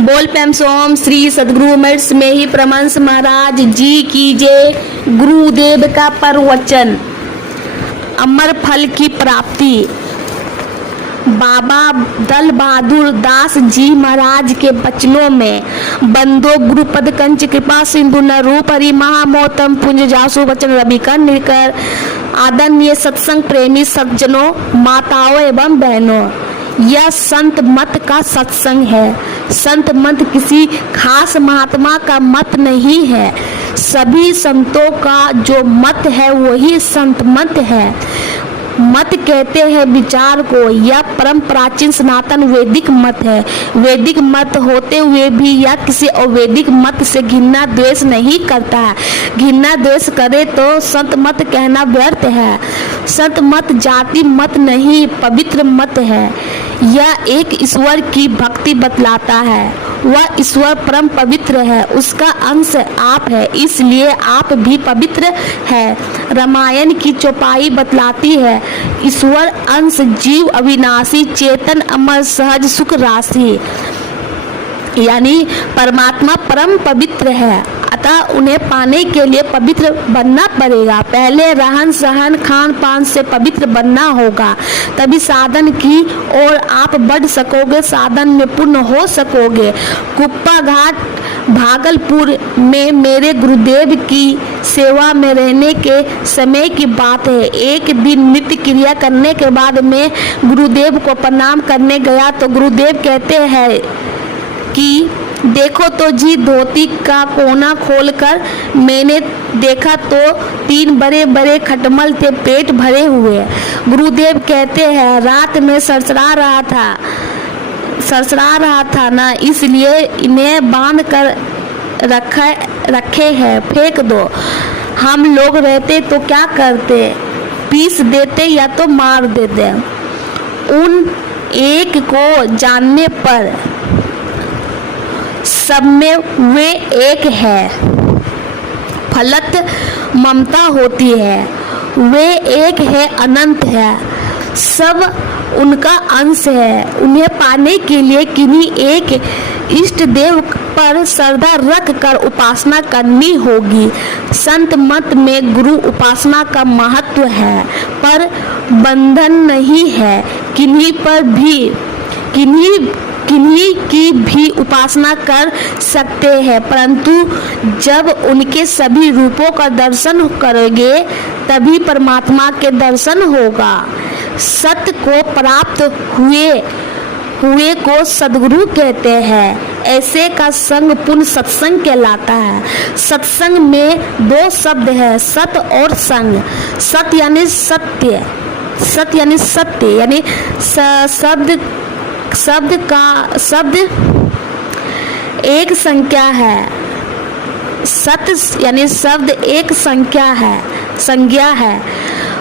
बोल प्रेम सोम श्री सदगुरु मर्स में ही परमहंस महाराज जी की जय। गुरुदेव का प्रवचन। अमर फल की प्राप्ति। बाबा दल बहादुर दास जी महाराज के वचनों में बंदो गुरुपद कंच कृपा सिंधु न रूप हरि महामोतम पुंज जासु वचन रवि कर निकर। आदरणीय सत्संग प्रेमी सज्जनों, माताओं एवं बहनों, यह संत मत का सत्संग है। संत मत किसी खास महात्मा का मत नहीं है। सभी संतों का जो मत है वही संत मत है। मत कहते हैं विचार को। यह परम प्राचीन सनातन वैदिक मत है। वैदिक मत होते हुए भी यह किसी अवैदिक मत से घृणा द्वेष नहीं करता है। घृणा द्वेष करे तो संत मत कहना व्यर्थ है। संत मत जाति मत नहीं, पवित्र मत है। यह एक ईश्वर की भक्ति बतलाता है। वह ईश्वर परम पवित्र है, उसका अंश आप है, इसलिए आप भी पवित्र है। रामायण की चौपाई बतलाती है, ईश्वर अंश जीव अविनाशी चेतन अमर सहज सुख राशि, यानी परमात्मा परम पवित्र है। अतः उन्हें पाने के लिए पवित्र बनना पड़ेगा। पहले रहन सहन खान पान से पवित्र बनना होगा, तभी साधन की ओर आप बढ़ सकोगे, साधन में पूर्ण हो सकोगे। कुप्पा घाट भागलपुर में मेरे गुरुदेव की सेवा में रहने के समय की बात है। एक दिन नित्य क्रिया करने के बाद मैं गुरुदेव को प्रणाम करने गया तो गुरुदेव कहते हैं कि देखो तो जी, धोती का कोना खोलकर मैंने देखा तो 3 बड़े बड़े खटमल थे, पेट भरे हुए। गुरुदेव कहते हैं रात में सरसरा रहा था ना, इसलिए इन्हें बांध कर रखे हैं, फेंक दो। हम लोग रहते तो क्या करते, पीस देते या तो मार देते। उन एक को जानने पर सब में वे एक है। फलत ममता होती है, वे एक है, अनंत है, सब उनका अंश है। उन्हें पाने के लिए किन्हीं एक इष्ट देव पर श्रद्धा रख कर उपासना करनी होगी। संत मत में गुरु उपासना का महत्व है, पर बंधन नहीं है। किन्हीं की भी उपासना कर सकते हैं, परंतु जब उनके सभी रूपों का दर्शन करोगे तभी परमात्मा के दर्शन होगा। सत्य को प्राप्त हुए को सद्गुरु कहते हैं। ऐसे का संग पुण्य सत्संग कहलाता है। सत्संग में 2 शब्द है, सत और संग। सत यानी सत्य, सत्य यानी सत्य, यानी शब्द एक संख्या है। सत यानी शब्द एक संज्ञा है।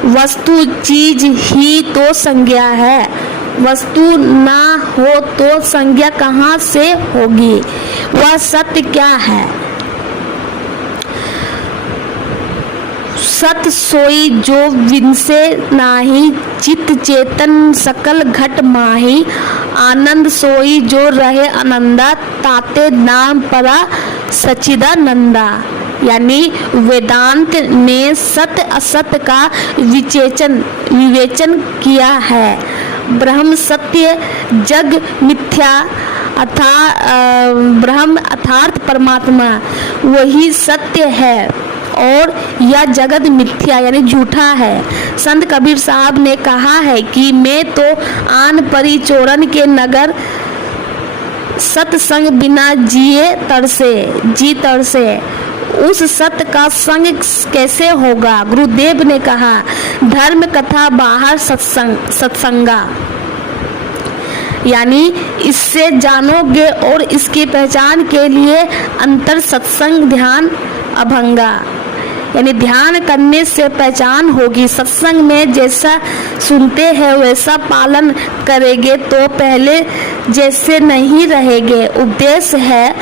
वस्तु चीज ही तो संज्ञा है। वस्तु ना हो तो संज्ञा कहाँ से होगी। वह सत्य क्या है। सत सोई जो विनसे नाही, चित्त चेतन सकल घट माही। आनंद सोई जो रहे आनंदा, ताते नाम परा सच्चिदानंदा। यानी वेदांत ने सत्य असत्य का विवेचन किया है। ब्रह्म सत्य, जग मिथ्या, ब्रह्म अर्थात परमात्मा वही सत्य है और यह जगत मिथ्या यानी झूठा है। संत कबीर साहब ने कहा है कि मैं तो आन परी चोरन के नगर, सत्संग बिना जी तरसे। उस सत्य का संग कैसे होगा। गुरुदेव ने कहा धर्म कथा बाहर सत्संगा, यानी इससे जानोगे और इसकी पहचान के लिए अंतर सत्संग ध्यान अभंगा, यानी ध्यान करने से पहचान होगी। सत्संग में जैसा सुनते हैं वैसा पालन करेंगे तो पहले जैसे नहीं रहेंगे। उपदेश है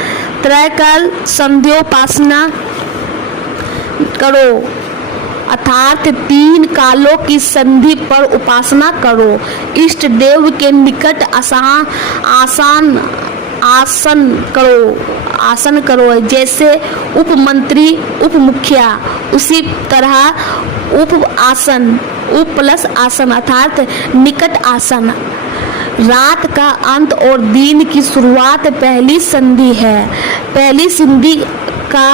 त्रैकाल संध्योपासना करो, अर्थात 3 कालों की संधि पर उपासना करो। इष्ट देव के निकट आसान आसन करो। जैसे उप मंत्री, उप मुखिया, उसी तरह उप आसन, उप प्लस आसन अर्थात निकट आसन। रात का अंत और दिन की शुरुआत पहली संधि है। पहली संधि का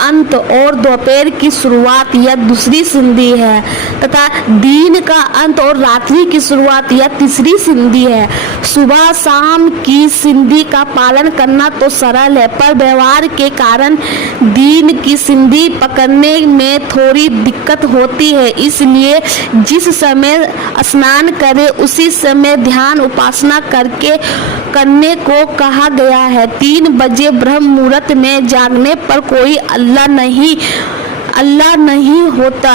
अंत और दोपहर की शुरुआत यह दूसरी संधि है तथा दिन का अंत और रात्रि की शुरुआत यह तीसरी संधि है। सुबह शाम की संधि का पालन करना तो सरल है, पर व्यवहार के कारण दिन की संधि पकड़ने में थोड़ी दिक्कत होती है। इसलिए जिस समय स्नान करे उसी समय ध्यान उपासना करने को कहा गया है। 3 बजे ब्रह्म मुहूर्त में जागने पर कोई अल्लाह नहीं होता।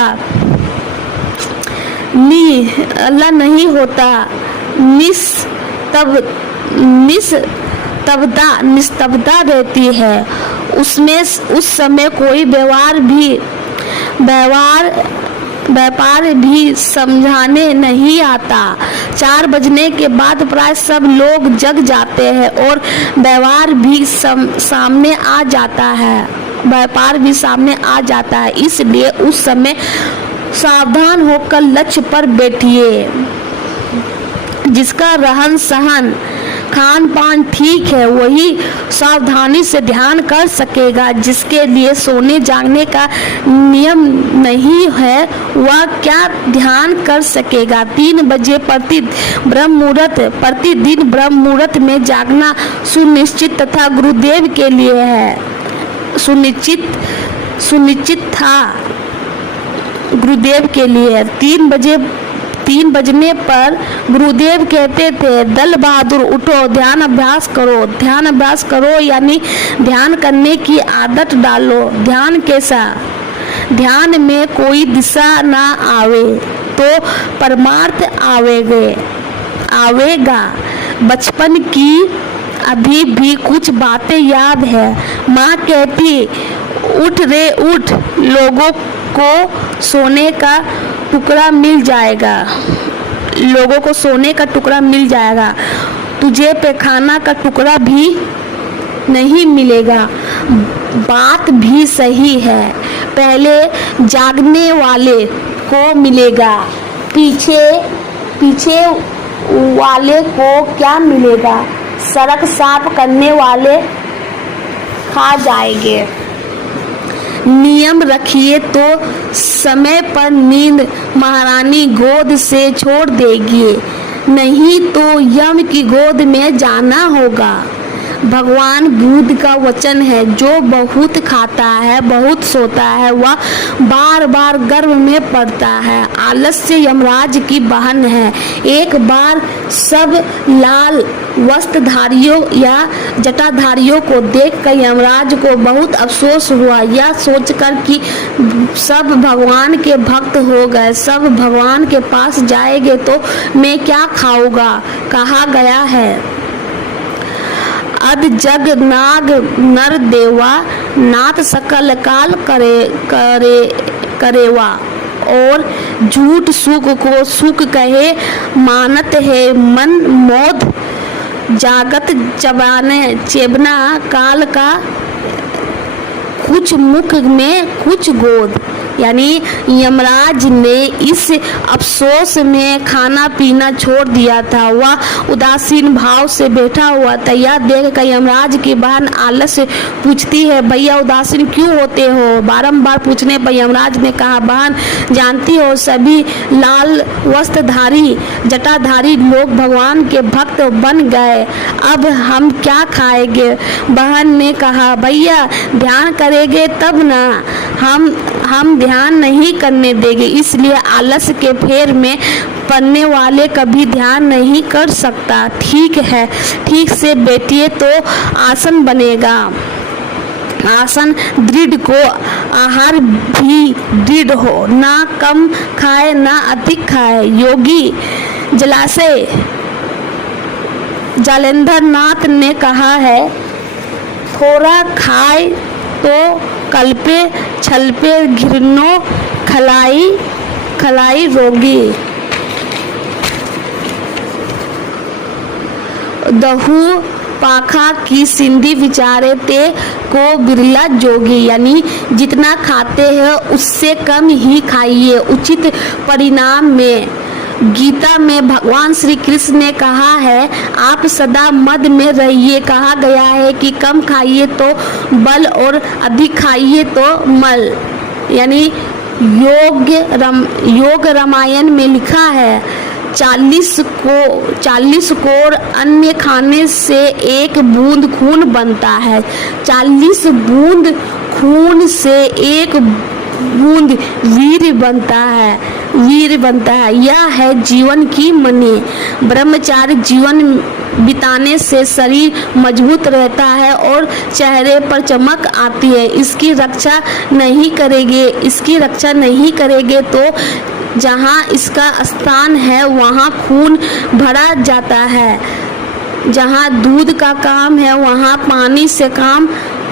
निस्तब्धता रहती है। उसमें उस समय कोई व्यापार भी समझाने नहीं आता। 4 बजने के बाद प्राय सब लोग जग जाते हैं और व्यापार भी सामने आ जाता है। इसलिए उस समय सावधान होकर लक्ष्य पर बैठिए। जिसका रहन सहन खान पान ठीक है वही सावधानी से ध्यान कर सकेगा। जिसके लिए सोने जागने का नियम नहीं है वह क्या ध्यान कर सकेगा। 3 बजे प्रतिदिन ब्रह्म मुहूर्त में जागना सुनिश्चित तथा गुरुदेव के लिए है। सुनिश्चित था गुरुदेव के लिए। 3 बजने पर गुरुदेव कहते थे, दल बहादुर उठो, ध्यान अभ्यास करो यानी ध्यान करने की आदत डालो। ध्यान कैसा? ध्यान में कोई दिशा ना आवे तो परमार्थ आवेगा। बचपन की अभी भी कुछ बातें याद है। माँ कहती, उठ रे उठ, लोगों को सोने का टुकड़ा मिल जाएगा, तुझे पैखाना का टुकड़ा भी नहीं मिलेगा। बात भी सही है, पहले जागने वाले को मिलेगा, पीछे वाले को क्या मिलेगा? सड़क साफ करने वाले खा जाएंगे। नियम रखिए तो समय पर नींद महारानी गोद से छोड़ देगी, नहीं तो यम की गोद में जाना होगा। भगवान बुद्ध का वचन है, जो बहुत खाता है, बहुत सोता है, वह बार बार गर्भ में पड़ता है। आलस्य यमराज की बहन है। एक बार सब लाल वस्त्रधारियों या जटाधारियों को देखकर यमराज को बहुत अफसोस हुआ, यह सोचकर कि सब भगवान के भक्त हो गए, सब भगवान के पास जाएंगे तो मैं क्या खाऊंगा। कहा गया है, अध जग नाग नर देवा, नाथ सकल काल करेवा। और झूठ सुख को सुख कहे, मानत है मन मोद, जागत चेबना काल का, कुछ मुख में कुछ गोद। यानी यमराज ने इस अफसोस में खाना पीना छोड़ दिया था। वह उदासीन भाव से बैठा हुआ था। यह देखकर यमराज की बहन आलस्य पूछती है, भैया उदासीन क्यों होते हो? बारंबार पूछने पर यमराज ने कहा, बहन जानती हो सभी लाल वस्त्रधारी जटाधारी लोग भगवान के भक्त बन गए, अब हम क्या खाएंगे? बहन ने कहा, भैया ध्यान करेंगे तब ना, हम ध्यान नहीं करने देंगे। इसलिए आलस्य के फेर में पड़ने वाले कभी ध्यान नहीं कर सकता। ठीक है, ठीक से बैठिए तो आसन बनेगा। आसन दृढ़ को आहार भी दृढ़ हो, ना कम खाए ना अधिक खाए। योगी जालेंद्र नाथ ने कहा है, थोड़ा खाए तो कल्पे छलपे घिरनो खलाई रोगी। दहु पाखा की सिंधी विचारे ते को बिरला जोगी, यानी जितना खाते हैं उससे कम ही खाइए, उचित परिणाम में। गीता में भगवान श्री कृष्ण ने कहा है आप सदा मद में रहिए। कहा गया है कि कम खाइए तो बल और अधिक खाइए तो मल, यानी योग रामायण में लिखा है 40 कोर अन्न खाने से 1 बूंद खून बनता है। 40 बूंद खून से 1 बूंद वीर बनता है। यह है जीवन की मनी। ब्रह्मचारी जीवन बिताने से शरीर मजबूत रहता है और चेहरे पर चमक आती है। इसकी रक्षा नहीं करेंगे तो जहाँ इसका स्थान है वहाँ खून भरा जाता है। जहाँ दूध का काम है वहाँ पानी से काम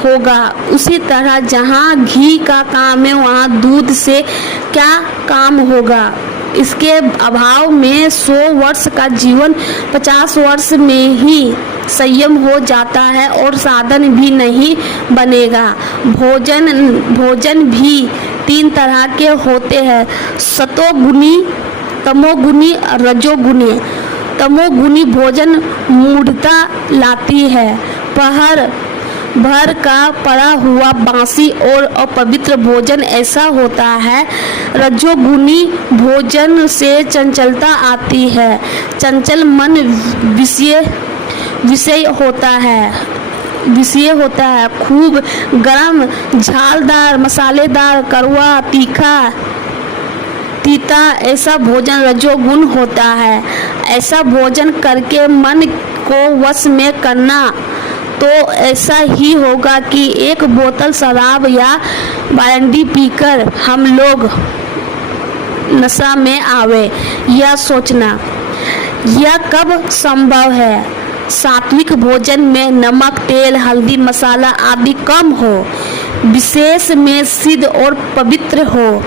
होगा। उसी तरह जहाँ घी का काम है वहाँ दूध से क्या काम होगा। इसके अभाव में 100 वर्ष का जीवन 50 वर्ष में ही संयम हो जाता है और साधन भी नहीं बनेगा। भोजन भी 3 तरह के होते हैं, सतोगुणी, तमोगुणी, रजोगुणी। तमोगुणी भोजन मूढ़ता लाती है। पहर भर का पड़ा हुआ बासी और अपवित्र भोजन ऐसा होता है। रजोगुणी भोजन से चंचलता आती है। चंचल मन विषय होता है। खूब गरम, झालदार, मसालेदार, कड़वा, तीता ऐसा भोजन रजोगुण होता है। ऐसा भोजन करके मन को वश में करना तो ऐसा ही होगा कि 1 बोतल शराब या ब्रांडी पीकर हम लोग नशा में आवे। यह सोचना यह कब संभव है? सात्विक भोजन में नमक, तेल, हल्दी, मसाला आदि कम हो, विशेष में सिद्ध और पवित्र हो।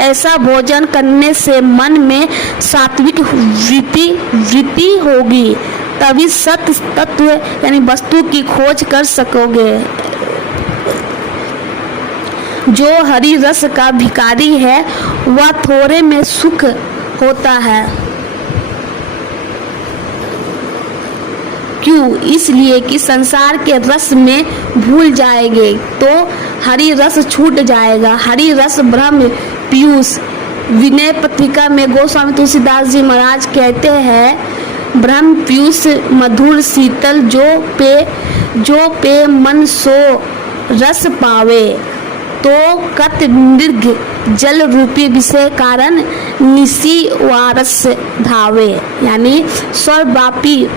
ऐसा भोजन करने से मन में सात्विक वृत्ति होगी, तभी सत्य तत्व यानी वस्तु की खोज कर सकोगे। जो हरि रस का भिखारी है वह थोड़े में सुख होता है। क्यों? इसलिए कि संसार के रस में भूल जाएंगे तो हरि रस छूट जाएगा। हरि रस ब्रह्म पीयूष। विनय पत्रिका में गोस्वामी तुलसीदास जी महाराज कहते हैं ब्रह्म पीयूष मधुर शीतल, जो पे मन सो रस पावे, तो कत मृग जल रूपी विषय कारण निसी वारस धावे, यानी सर्वव्यापी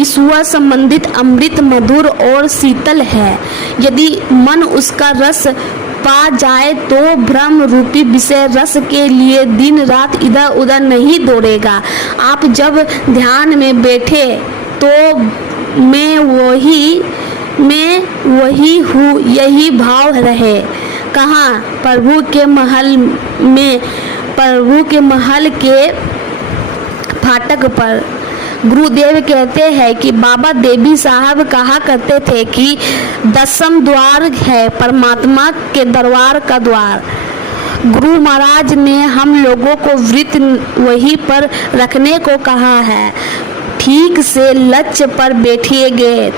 ईश्वर संबंधित अमृत मधुर और शीतल है। यदि मन उसका रस पा जाए तो ब्रह्म रूपी विषय रस के लिए दिन रात इधर उधर नहीं दौड़ेगा। आप जब ध्यान में बैठे तो मैं वही हूँ यही भाव रहे। कहाँ? प्रभु के महल के फाटक पर। गुरुदेव कहते हैं कि बाबा देवी साहब कहा करते थे कि 10वां द्वार है परमात्मा के दरबार का द्वार। गुरु महाराज ने हम लोगों को वृत्त वहीं पर रखने को कहा है। ठीक से लक्ष्य पर बैठेंगे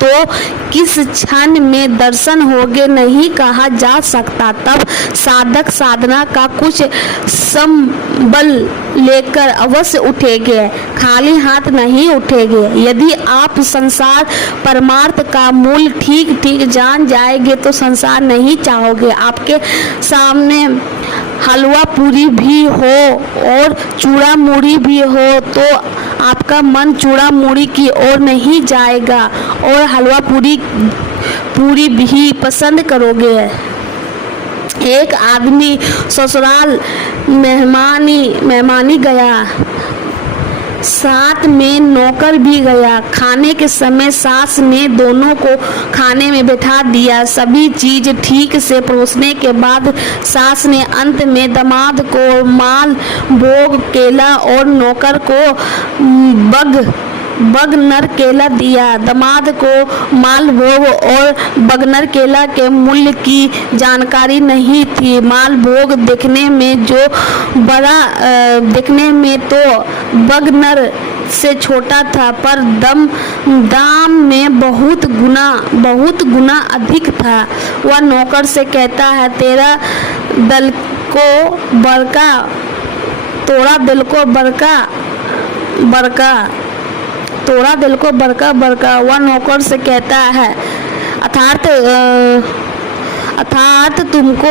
तो किस क्षण में दर्शन होगे नहीं कहा जा सकता। तब साधक साधना का कुछ संबल लेकर अवश्य उठेंगे, खाली हाथ नहीं उठेंगे। यदि आप संसार परमार्थ का मूल ठीक जान जाएंगे तो संसार नहीं चाहोगे। आपके सामने हलवा पूरी भी हो और चूड़ा मूढ़ी भी हो तो आपका मन चूड़ा मूढ़ी की ओर नहीं जाएगा और हलवा पूरी भी पसंद करोगे। एक आदमी ससुराल मेहमानी गया, साथ में नौकर भी गया। खाने के समय सास ने दोनों को खाने में बैठा दिया। सभी चीज ठीक से परोसने के बाद सास ने अंत में दामाद को माल भोग केला और नौकर को बग बगनर केला दिया। दामाद को मालभोग और बगनर केला के मूल्य की जानकारी नहीं थी। मालभोग देखने में तो बगनर से छोटा था, पर दाम में बहुत गुना अधिक था। वह नौकर से कहता है, तोरा दिल को बड़का। वह नौकर से कहता है, अर्थात तुमको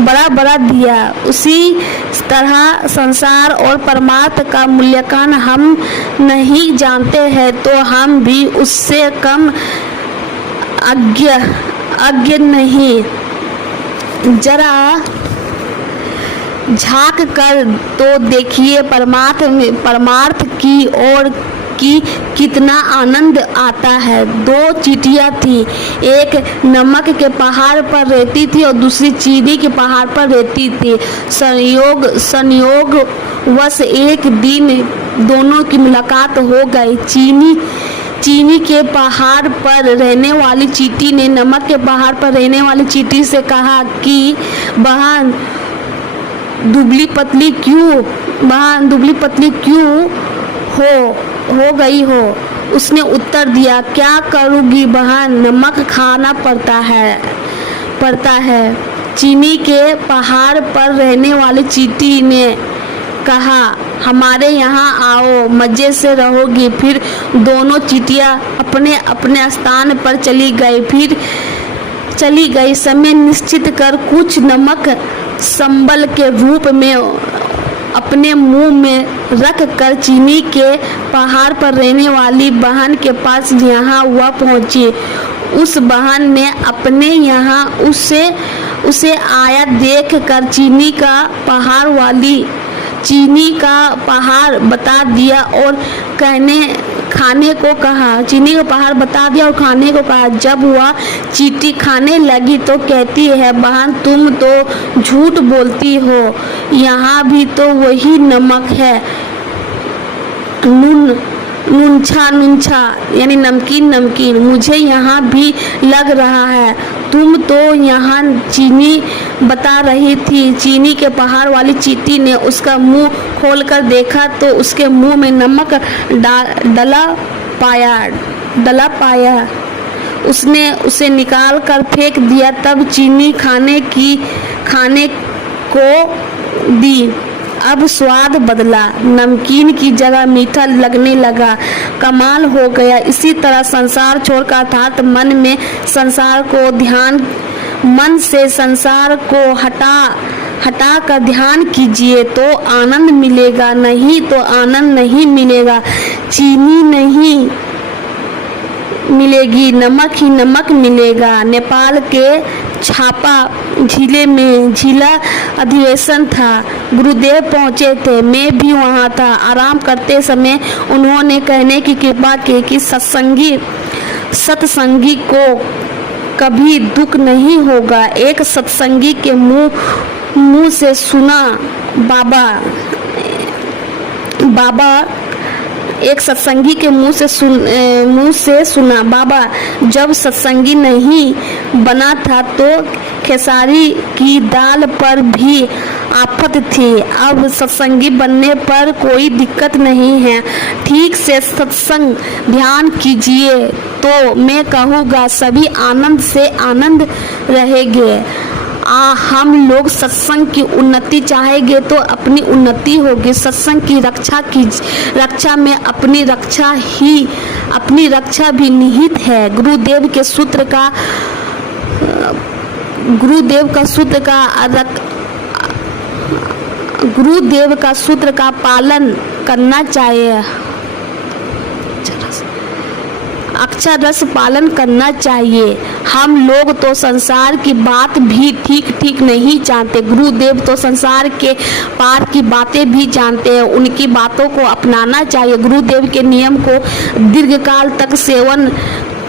बड़ा दिया। उसी तरह संसार और परमार्थ का मूल्यांकन हम नहीं जानते हैं, तो हम भी उससे कम अज्ञ नहीं। जरा झांक कर तो देखिए परमार्थ की ओर कि कितना आनंद आता है। दो चींटियां थी, एक नमक के पहाड़ पर रहती थी और दूसरी चीनी के पहाड़ पर रहती थी। संयोगवश एक दिन दोनों की मुलाकात हो गई। चीनी के पहाड़ पर रहने वाली चींटी ने नमक के पहाड़ पर रहने वाली चींटी से कहा कि बहन दुबली पतली क्यों हो गई हो। उसने उत्तर दिया, क्या करूँगी बहन, नमक खाना पड़ता है। चीनी के पहाड़ पर रहने वाली चींटी ने कहा, हमारे यहाँ आओ, मज़े से रहोगी। फिर दोनों चींटियाँ अपने अपने स्थान पर चली गई। समय निश्चित कर कुछ नमक संबल के रूप में अपने मुंह में रख कर चीनी के पहाड़ पर रहने वाली बहन के पास यहाँ वह पहुँची। उस बहन ने अपने यहाँ उसे आया देख कर चीनी का पहाड़ बता दिया और खाने को कहा। जब वह चींटी खाने लगी तो कहती है, बहन तुम तो झूठ बोलती हो, यहाँ भी तो वही नमक है, नुनछा यानी नमकीन मुझे यहाँ भी लग रहा है। तुम तो यहाँ चीनी बता रही थी। चीनी के पहाड़ वाली चींटी ने उसका मुंह खोलकर देखा तो उसके मुंह में नमक डला पाया। उसने उसे निकाल कर फेंक दिया। तब चीनी खाने को दी। अब स्वाद बदला, नमकीन की जगह मीठा लगने लगा। कमाल हो गया। इसी तरह संसार छोड़कर अर्थात मन से संसार को हटा कर ध्यान कीजिए तो आनंद मिलेगा, नहीं तो आनंद नहीं मिलेगा। चीनी नहीं मिलेगी, नमक ही नमक मिलेगा। नेपाल के छापा झीला अधिवेशन था। गुरुदेव पहुंचे थे, मैं भी वहां था। आराम करते समय उन्होंने कहने की कृपा की कि सत्संगी को कभी दुख नहीं होगा। एक सत्संगी के मुंह से सुना बाबा जब सत्संगी नहीं बना था तो खेसारी की दाल पर भी आफत थी। अब सत्संगी बनने पर कोई दिक्कत नहीं है। ठीक से सत्संग ध्यान कीजिए तो मैं कहूँगा सभी आनंद से आनंद रहेंगे। हम लोग सत्संग की उन्नति चाहेंगे तो अपनी उन्नति होगी। सत्संग की रक्षा में अपनी रक्षा भी निहित है। गुरुदेव का सूत्र का पालन करना चाहिए। अक्षरश पालन करना चाहिए। हम लोग तो संसार की बात भी ठीक नहीं जानते। गुरुदेव तो संसार के पार की बातें भी जानते हैं। उनकी बातों को अपनाना चाहिए। गुरुदेव के नियम को दीर्घकाल तक सेवन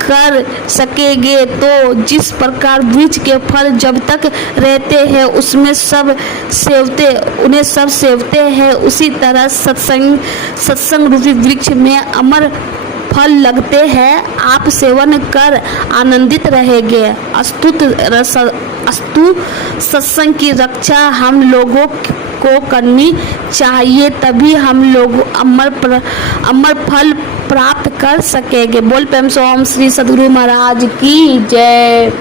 कर सकेंगे। तो जिस प्रकार वृक्ष के फल जब तक रहते हैं उन्हें सब सेवते हैं, उसी तरह सत्संग रूपी वृक्ष में अमर फल लगते हैं। आप सेवन कर आनंदित रहेंगे। अस्तु सत्संग की रक्षा हम लोगों को करनी चाहिए, तभी हम लोग अमर फल प्राप्त कर सकेंगे। बोल प्रेम से ओम श्री सद्गुरु महाराज की जय।